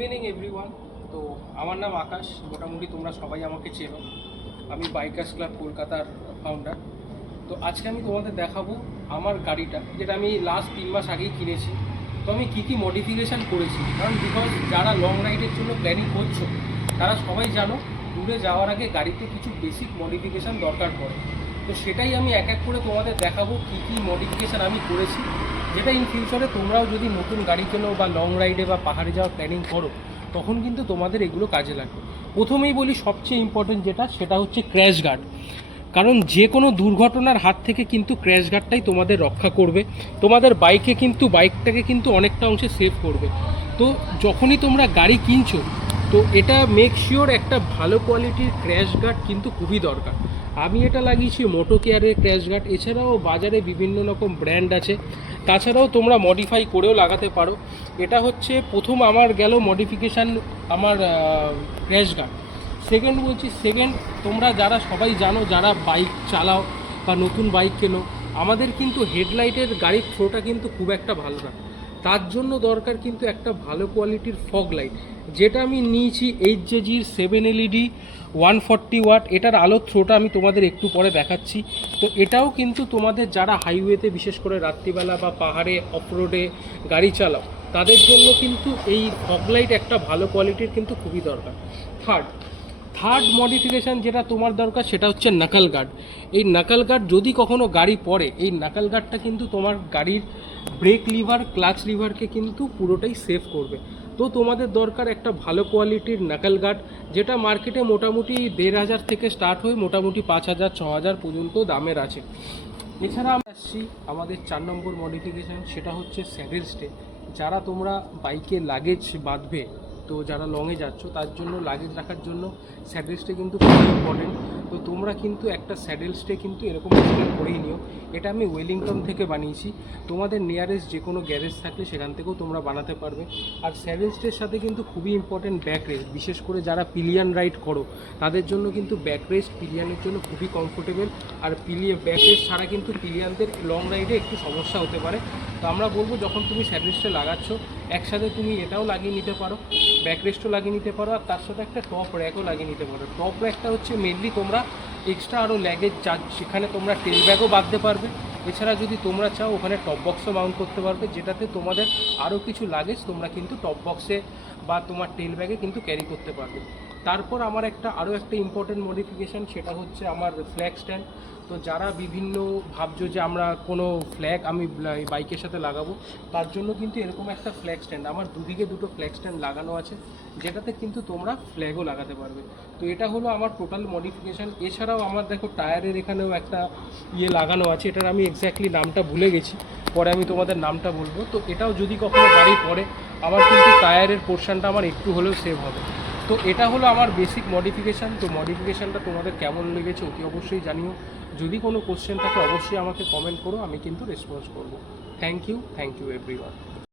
Evening everyone. তো আমার নাম আকাশ, মোটামুটি তোমরা সবাই আমাকে চেনো। আমি বাইকার্স ক্লাব কলকাতার ফাউন্ডার। তো আজকে আমি তোমাদের দেখাবো আমার গাড়িটা, যেটা আমি লাস্ট 3 মাস আগেই কিনেছি। তো আমি কী কী মডিফিকেশান করেছি, কারণ বিকজ যারা লং রাইডের জন্য প্ল্যানিং করছো তারা সবাই জানো দূরে যাওয়ার আগে গাড়িতে কিছু বেসিক মডিফিকেশান দরকার পড়ে। তো সেটাই আমি এক এক করে তোমাদের দেখাবো কী কী মডিফিকেশান আমি করেছি, যেটা ইন ফিউচারে তোমরাও যদি নতুন গাড়ি কেনো বা লং রাইডে বা পাহাড়ে যাওয়ার প্ল্যানিং করো তখন কিন্তু তোমাদের এগুলো কাজে লাগবে। প্রথমেই বলি সবচেয়ে ইম্পর্টেন্ট যেটা, সেটা হচ্ছে ক্র্যাশ গার্ড। কারণ যে কোনো দুর্ঘটনার হাত থেকে কিন্তু ক্র্যাশ গার্ডটাই তোমাদের রক্ষা করবে, তোমাদের বাইকটাকে কিন্তু অনেকটা অংশে সেভ করবে। তো যখনই তোমরা গাড়ি কিনছো তো এটা মেক শিওর একটা ভালো কোয়ালিটির ক্র্যাশ গার্ড কিন্তু খুবই দরকার। আমি এটা লাগিয়েছি মোটো কেয়ারের ক্র্যাশ গার্ড, এছাড়াও বাজারে বিভিন্ন রকম ব্র্যান্ড আছে, তাছাড়াও তোমরা মডিফাই করেও লাগাতে পারো। এটা হচ্ছে প্রথম আমার গেল মডিফিকেশান আমার ক্র্যাশ গার্ড। সেকেন্ড তোমরা যারা সবাই জানো, যারা বাইক চালাও বা নতুন বাইক কেনো, আমাদের কিন্তু হেডলাইটের গাড়ির থ্রোটা কিন্তু খুব একটা ভালো না। তার জন্য দরকার কিন্তু একটা ভালো কোয়ালিটির ফগ লাইট, যেটা আমি নিয়েছি HJGর 7 LED 140 ওয়াট। এটার আলোর থ্রোটা আমি তোমাদের একটু পরে দেখাচ্ছি। তো এটাও কিন্তু তোমাদের যারা হাইওয়েতে বিশেষ করে রাত্রিবেলা বা পাহাড়ে অফরোডে গাড়ি চালাও তাদের জন্য কিন্তু এই ফগ লাইট একটা ভালো কোয়ালিটির কিন্তু খুবই দরকার। থার্ড মডিফিকেশান যেটা তোমার দরকার সেটা হচ্ছে নাকাল গার্ড। এই নাকাল গার্ড যদি কখনো গাড়ি পড়ে, এই নাকাল গার্ডটা কিন্তু তোমার গাড়ির ব্রেক লিভার ক্লাচ লিভারকে কিন্তু পুরোটাই সেভ করবে। তো তোমাদের দরকার একটা ভালো কোয়ালিটির নাকাল গার্ড, যেটা মার্কেটে মোটামুটি 1,500 থেকে স্টার্ট হয়ে মোটামুটি 5,000 6,000 পর্যন্ত দামের আছে। এছাড়া আমরা আসছি আমাদের 4 নম্বর মডিফিকেশান, সেটা হচ্ছে স্যাডেল স্টে। যারা তোমরা বাইকে লাগেজ বাঁধবে, তো যারা লংয়ে যাচ্ছ তার জন্য লাগেজ রাখার জন্য স্যাডেল স্টে কিন্তু খুবই ইম্পর্টেন্ট। তো তোমরা কিন্তু একটা স্যাডেল স্টে কিন্তু এরকম করেই নিও। এটা আমি ওয়েলিংটন থেকে বানিয়েছি, তোমাদের নিয়ারেস্ট যে কোনো গ্যারেজ থাকলে সেখান থেকেও তোমরা বানাতে পারবে। আর স্যাডেল স্টের সাথে কিন্তু খুবই ইম্পর্টেন্ট ব্যাক রেস্ট, বিশেষ করে যারা পিলিয়ান রাইড করো তাদের জন্য কিন্তু ব্যাক রেস্ট পিলিয়ানের জন্য খুবই কমফোর্টেবল। আর ব্যাক রেস্ট ছাড়া কিন্তু পিলিয়ানদের লং রাইডে একটু সমস্যা হতে পারে। তো আমরা বলবো যখন তুমি স্যাডেল স্টে লাগাচ্ছ একসাথে তুমি এটাও লাগিয়ে নিতে পারো, ব্যাক রেস্টও লাগিয়ে নিতে পারো, আর তার সাথে একটা টপ র্যাকও লাগিয়ে নিতে পারো। টপ র্যাকটা হচ্ছে মেনলি তোমরা এক্সট্রা আরও ল্যাগেজ সেখানে তোমরা টেল ব্যাগও বাঁধতে পারবে। এছাড়া যদি তোমরা চাও ওখানে টপ বক্সও মাউন্ট করতে পারবে, যেটাতে তোমাদের আরও কিছু লাগেজ তোমরা কিন্তু টপ বক্সে বা তোমার টেল ব্যাগে কিন্তু ক্যারি করতে পারবে। তারপর আমার আরও একটা ইম্পর্টেন্ট মডিফিকেশান, সেটা হচ্ছে আমার ফ্ল্যাগ স্ট্যান্ড। তো যারা বিভিন্ন ভাবছো যে আমরা কোনো ফ্ল্যাগ আমি বাইকের সাথে লাগাবো, তার জন্য কিন্তু এরকম একটা ফ্ল্যাগ স্ট্যান্ড আমার দুদিকে দুটো ফ্ল্যাগ স্ট্যান্ড লাগানো আছে, যেটাতে কিন্তু তোমরা ফ্ল্যাগও লাগাতে পারবে। তো এটা হলো আমার টোটাল মডিফিকেশান। এছাড়াও আমার দেখো টায়ারের এখানেও একটা লাগানো আছে, এটার আমি এক্স্যাক্টলি নামটা ভুলে গেছি, পরে আমি তোমাদের নামটা বলবো। তো এটাও যদি কখনো গাড়ি পড়ে আমার কিন্তু টায়ারের পোর্শনটা আমার একটু হলেও সেভ হবে। তো এটা হলো আমার বেসিক মডিফিকেশান। তো মডিফিকেশানটা তোমাদের কেমন লেগেছে অতি অবশ্যই জানিও। যদি কোনো কোশ্চেন থাকে অবশ্যই আমাকে কমেন্ট করো, আমি কিন্তু রেসপন্স করবো। Thank you everyone.